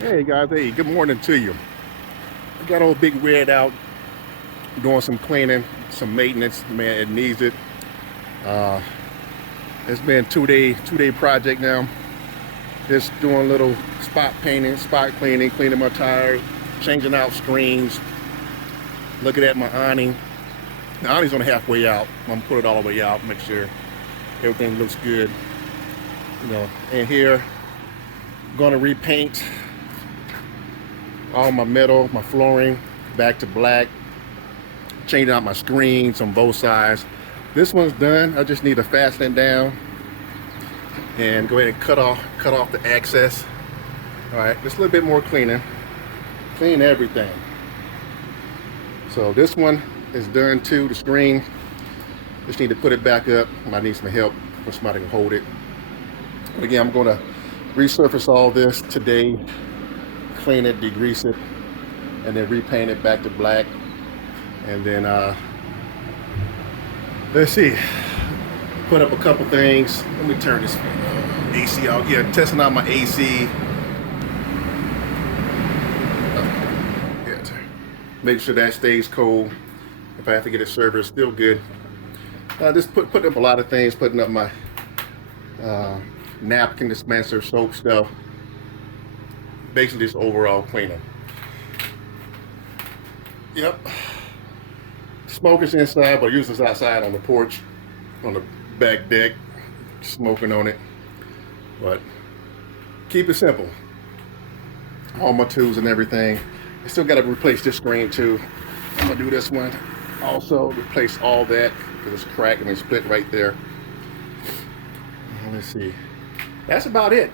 Hey guys, hey, good morning to you. I got old Big Red out doing some cleaning, some maintenance. Man, it needs it. Uh, it's been two day project now. Just doing a little spot painting, spot cleaning, cleaning my tires, changing out screens, looking at my awning. The awning's only halfway out. I'm gonna put it all the way out, make sure everything looks good. And here, gonna repaint all my metal, my flooring back to black, changing out my screens on both sides. This one's done. I just need to fasten it down and go ahead and cut off the excess. All right, just a little bit more cleaning, clean everything. So this one is done too, the screen. Just need to put it back up. I need some help for somebody to hold it. But again, I'm gonna resurface all this today, clean it, degrease it, and then repaint it back to black. And then let's see, put up a couple things. Let me turn this AC out. Yeah, testing out my AC. Make sure that stays cold. If I have to get it serviced, still good. Just putting up a lot of things, putting up my napkin dispenser, soap stuff. Basically just overall cleaning. Yep. Smokers inside, but usually it's outside on the porch, on the back deck, smoking on it. But keep it simple. All my tools and everything. I still got to replace this screen too. I'm gonna do this one. Also replace all that because it's cracked and it's split right there. Let's see. That's about it.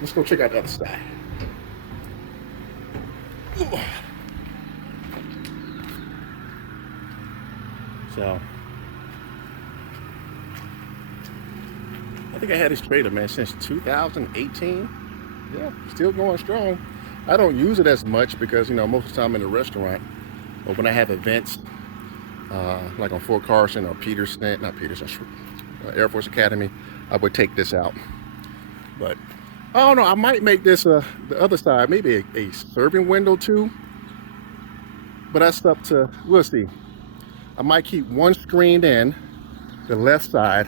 Let's go check out the other side. So I think I had this trailer, man, since 2018. Yeah, still going strong. I don't use it as much because most of the time I'm in a restaurant, but when I have events like on Fort Carson or Air Force Academy, I would take this out. But I don't know, I might make this the other side, maybe a serving window too. But that's up to, we'll see. I might keep one screen in the left side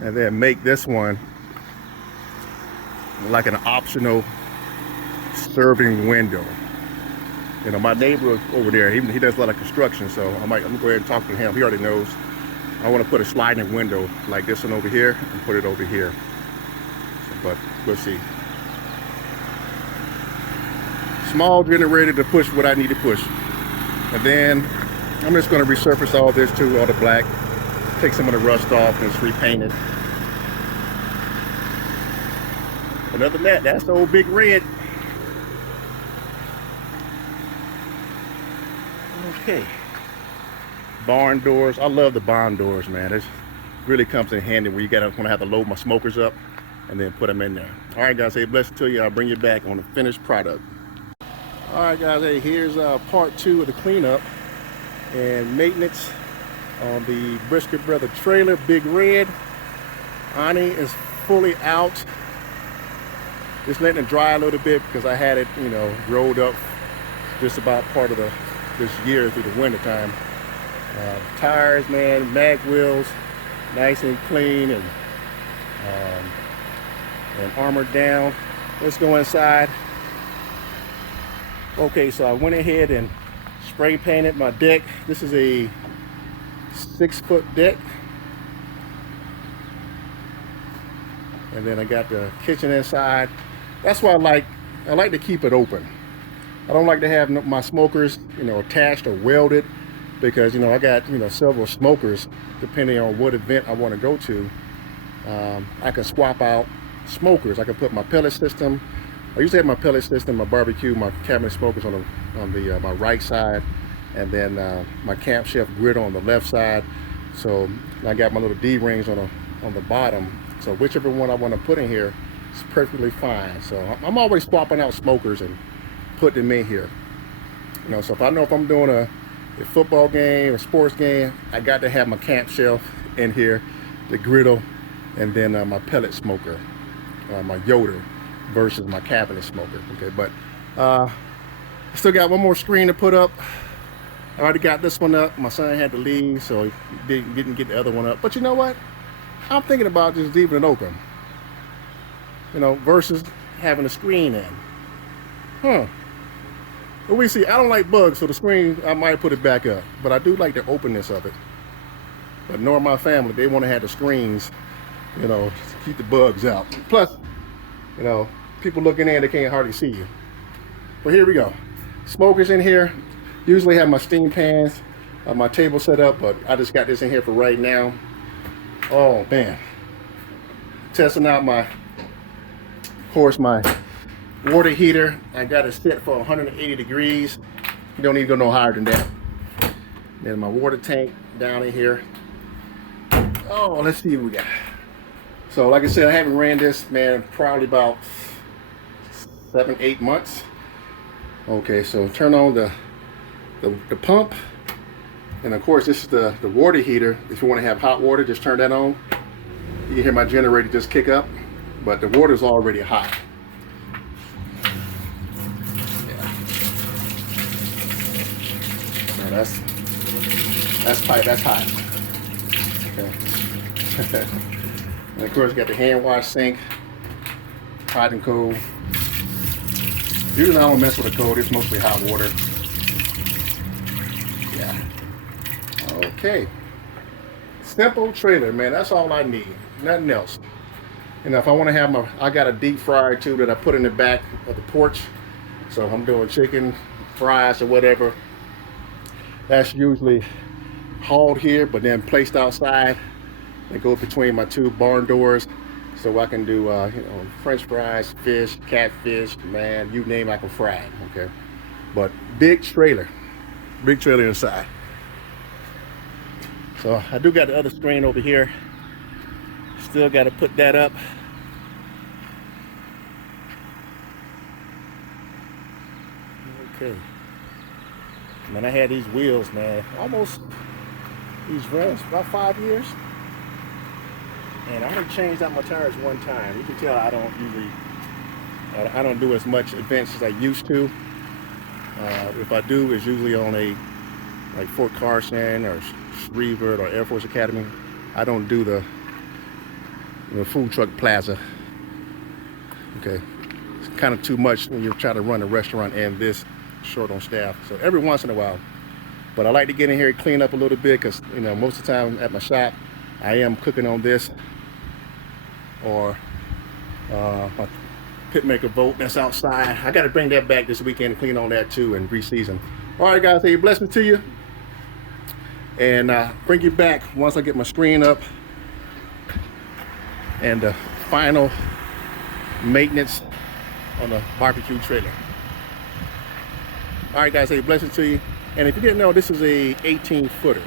and then make this one like an optional serving window. My neighbor over there, he does a lot of construction, so I'm gonna go ahead and talk to him. He already knows. I want to put a sliding window like this one over here and put it over here. But we'll see. Small generator to push what I need to push. And then I'm just going to resurface all this too, all the black, take some of the rust off and just repaint it. But other than that, that's the old Big Red. Okay. Barn doors. I love the barn doors, man. It really comes in handy when when I have to load my smokers up and then put them in there. All right, guys. Hey, blessed to you. I'll bring you back on the finished product. All right, guys. Hey, here's part 2 of the cleanup and maintenance on the Brisket Brother trailer, Big Red. Awning is fully out. Just letting it dry a little bit because I had it, rolled up just about part of this year through the winter time. Tires, man, mag wheels, nice and clean and armored down. Let's go inside. Okay, so I went ahead and spray painted my deck. This is a 6-foot deck. And then I got the kitchen inside. That's why I like to keep it open. I don't like to have my smokers, attached or welded because, I got, several smokers depending on what event I want to go to. I can swap out smokers. I can put my pellet system. I usually have my pellet system, my barbecue, my cabinet smokers on my right side, and then my Camp Chef griddle on the left side. So I got my little D-rings on the bottom. So whichever one I want to put in here is perfectly fine. So I'm always swapping out smokers and putting them in here. So if I'm doing a football game, a sports game, I got to have my Camp Chef in here, the griddle, and then my pellet smoker, my Yoder. versus my cabinet smoker. Okay, but I still got one more screen to put up. I already got this one up. My son had to leave, so he didn't get the other one up. But you know what? I'm thinking about just leaving it open, you know, versus having a screen in. But we see, I don't like bugs, so the screen, I might put it back up. But I do like the openness of it. But knowing my family, they want to have the screens, you know, to keep the bugs out. Plus, you know, people looking in, they can't hardly see you. But here we go. Smokers in here. Usually have my steam pans, my table set up, but I just got this in here for right now. Oh man. Testing out my, of course, my water heater. I got it set for 180 degrees. You don't need to go no higher than that. Then my water tank down in here. Oh, let's see what we got. So like I said, I haven't ran this, man, probably about 7-8 months. Okay, so turn on the pump, and of course this is the water heater. If you want to have hot water, just turn that on. You can hear my generator just kick up, but the water is already hot. Yeah. So that's hot. Okay. And of course, got the hand wash sink, hot and cold. Usually I don't mess with the cold, it's mostly hot water. Yeah. Okay. Simple trailer, man, that's all I need. Nothing else. And if I want to have I got a deep fryer too that I put in the back of the porch. So if I'm doing chicken, fries or whatever, that's usually hauled here, but then placed outside. They go between my two barn doors, so I can do you know, French fries, fish, catfish, man, you name it, I can fry it. Okay, but big trailer inside. So I do got the other screen over here. Still got to put that up. Okay, man, I had these wheels, man, almost these rims about 5 years. And I only changed out my tires one time. You can tell I don't do as much events as I used to. If I do, it's usually on like Fort Carson or Shreveport or Air Force Academy. I don't do the food truck plaza. Okay, it's kind of too much when you're trying to run a restaurant and this short on staff. So every once in a while, but I like to get in here and clean up a little bit because, you know, most of the time at my shop, I am cooking on this. Or my pit maker boat that's outside. I got to bring that back this weekend and clean on that too and re-season. All right, guys, say a blessing to you, and bring you back once I get my screen up and the final maintenance on the barbecue trailer. All right, guys, say a blessing to you. And if you didn't know, this is a 18-footer.